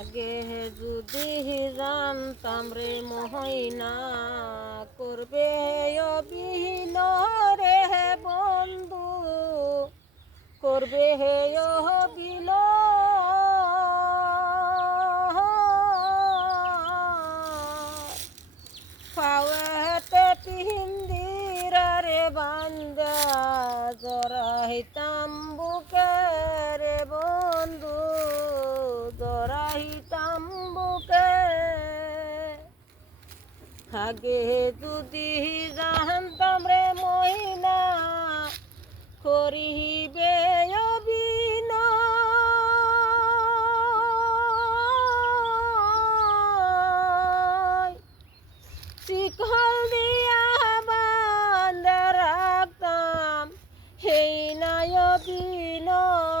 আগে যদি জানতাম রে মহিনা, করবে অবিহীন রে বন্ধু, করবে হে অবিন পাওয়াতে পিন্দিরা রে বান্দা জরাহিতাম বুকে রে বন্ধু জরাহিতাম আগে যদি জাহান তামরে মহিনা করিবে দিয়া বান্ধ রাখতাম সেই নয়